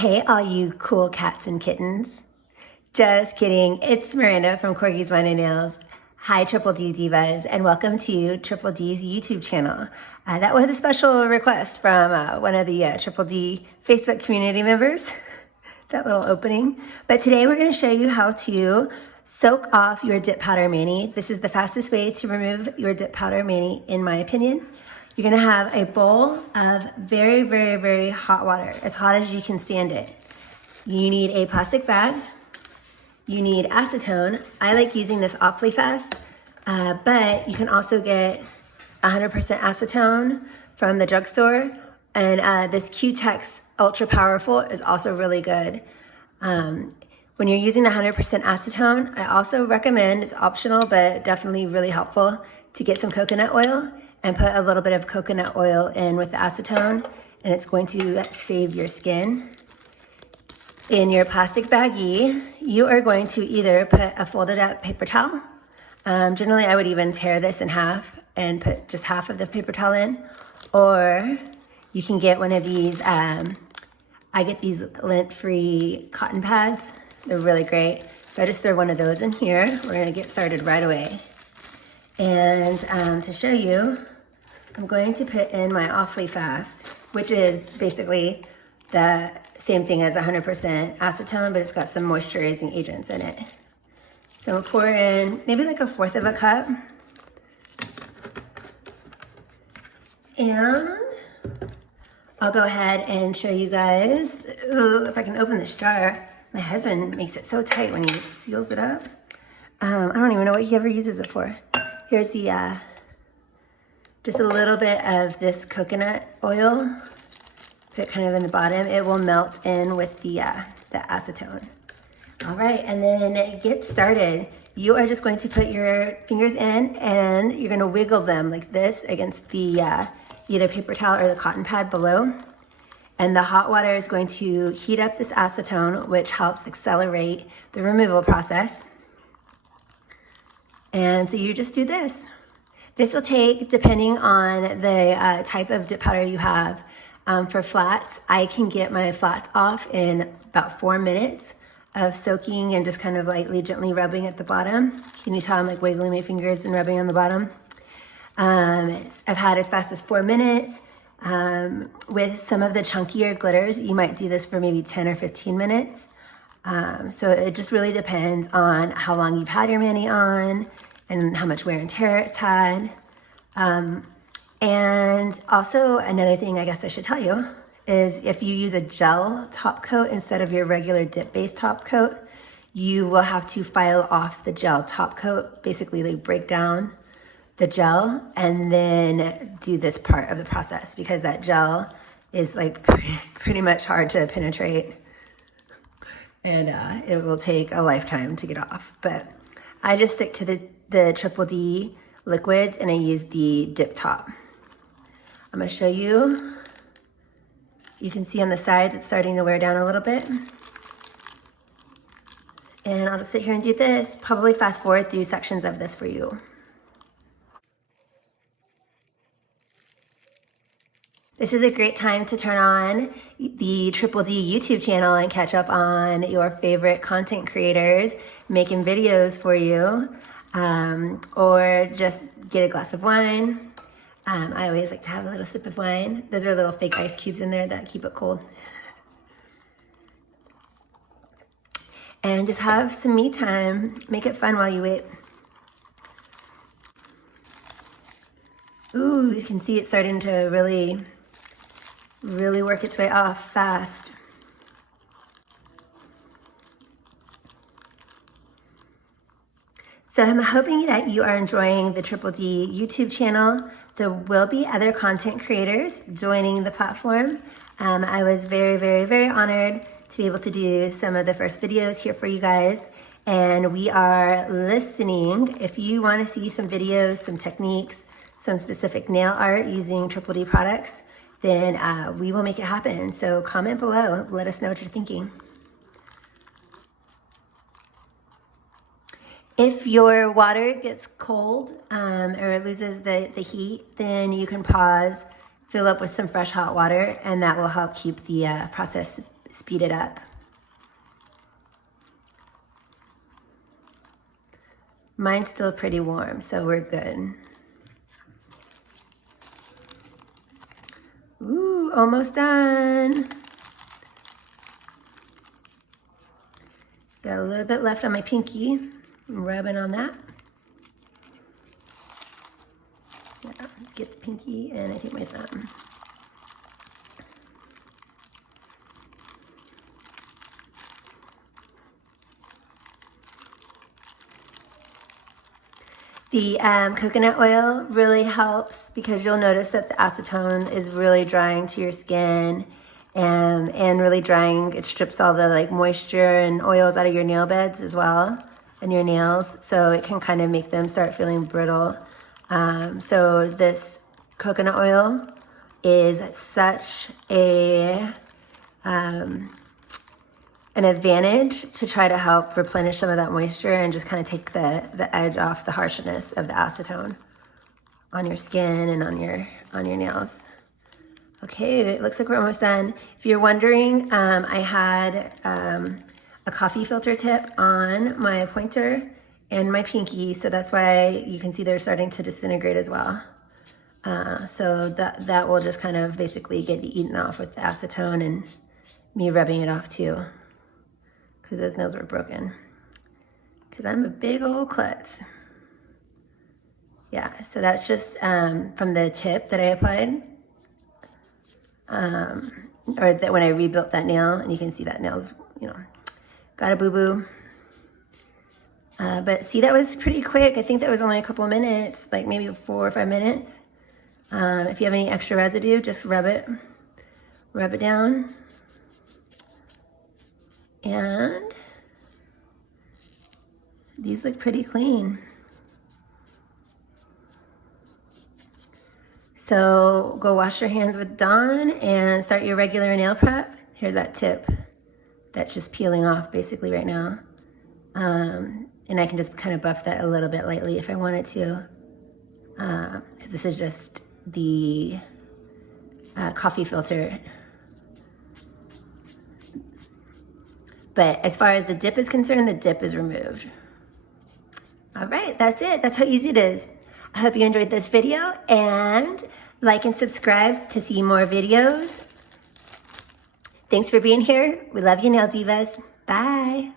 Hey, all you cool cats and kittens. Just kidding. It's Miranda from Corgis Wine and Nails. Hi, Triple D Divas, and welcome to Triple D's YouTube channel. That was a special request from one of the Triple D Facebook community members, that little opening. But today we're going to show you how to soak off your dip powder mani. This is the fastest way to remove your dip powder mani, in my opinion. You're gonna have a bowl of very, very, very hot water, as hot as you can stand it. You need a plastic bag. You need acetone. I like using this awfully fast, but you can also get 100% acetone from the drugstore. And this Q-Tex Ultra Powerful is also really good. When you're using the 100% acetone, I also recommend, it's optional, but definitely really helpful, to get some coconut oil and put a little bit of coconut oil in with the acetone, and it's going to save your skin. In your plastic baggie, you are going to either put a folded up paper towel. Generally, I would even tear this in half and put just half of the paper towel in, or you can get one of these, I get these lint-free cotton pads. They're really great. So I just throw one of those in here. We're gonna get started right away. And to show you, I'm going to put in my Awfully Fast, which is basically the same thing as 100% acetone, but it's got some moisturizing agents in it. So I'll pour in maybe like 1/4 of a cup. And I'll go ahead and show you guys, if I can open this jar. My husband makes it so tight when he seals it up. I don't even know what he ever uses it for. Here's the, just a little bit of this coconut oil. Put it kind of in the bottom. It will melt in with the acetone. All right, and then get started. You are just going to put your fingers in and you're gonna wiggle them like this against the either paper towel or the cotton pad below. And the hot water is going to heat up this acetone, which helps accelerate the removal process. And so you just do this. This will take, depending on the type of dip powder you have. For flats, I can get my flats off in about 4 minutes of soaking and just kind of lightly, gently rubbing at the bottom. Can you tell I'm like wiggling my fingers and rubbing on the bottom? I've had as fast as 4 minutes. With some of the chunkier glitters, you might do this for maybe 10 or 15 minutes. So it just really depends on how long you've had your mani on and how much wear and tear it's had. And also another thing I guess I should tell you is if you use a gel top coat instead of your regular dip-based top coat, you will have to file off the gel top coat, basically like break down the gel and then do this part of the process, because that gel is like pretty much hard to penetrate, and it will take a lifetime to get off. But I just stick to the Triple D liquids and I use the dip top. I'm gonna show you. You can see on the sides it's starting to wear down a little bit. And I'll just sit here and do this, probably fast forward through sections of this for you. This is a great time to turn on the Triple D YouTube channel and catch up on your favorite content creators making videos for you, or just get a glass of wine. I always like to have a little sip of wine. Those are little fake ice cubes in there that keep it cold. And just have some me time. Make it fun while you wait. Ooh, you can see it starting to really work its way off fast. So I'm hoping that you are enjoying the Triple D YouTube channel. There will be other content creators joining the platform. I was very, very, very honored to be able to do some of the first videos here for you guys. And we are listening. If you want to see some videos, some techniques, some specific nail art using Triple D products, then we will make it happen. So comment below, let us know what you're thinking. If your water gets cold or it loses the heat, then you can pause, fill up with some fresh hot water, and that will help keep the process speed it up. Mine's still pretty warm, so we're good. Ooh, almost done. Got a little bit left on my pinky. I'm rubbing on that. Yeah, let's get the pinky and I think my thumb. The coconut oil really helps because you'll notice that the acetone is really drying to your skin and really drying. It strips all the like moisture and oils out of your nail beds as well and your nails, so it can kind of make them start feeling brittle. So this coconut oil is such an advantage to try to help replenish some of that moisture and just kind of take the edge off the harshness of the acetone on your skin and on your nails. Okay, it looks like we're almost done. If you're wondering, I had a coffee filter tip on my pointer and my pinky, so that's why you can see they're starting to disintegrate as well. So that will just kind of basically get eaten off with the acetone and me rubbing it off too, because those nails were broken. Because I'm a big old klutz. Yeah, so that's just from the tip that I applied. Or that when I rebuilt that nail, and you can see that nail's, got a boo-boo. But see, that was pretty quick. I think that was only a couple of minutes, like maybe 4 or 5 minutes. If you have any extra residue, just rub it down. And these look pretty clean. So go wash your hands with Dawn and start your regular nail prep. Here's that tip that's just peeling off basically right now. And I can just kind of buff that a little bit lightly if I wanted to. Because this is just the coffee filter. But as far as the dip is concerned, the dip is removed. All right, that's it. That's how easy it is. I hope you enjoyed this video, and like and subscribe to see more videos. Thanks for being here. We love you, Nail Divas. Bye.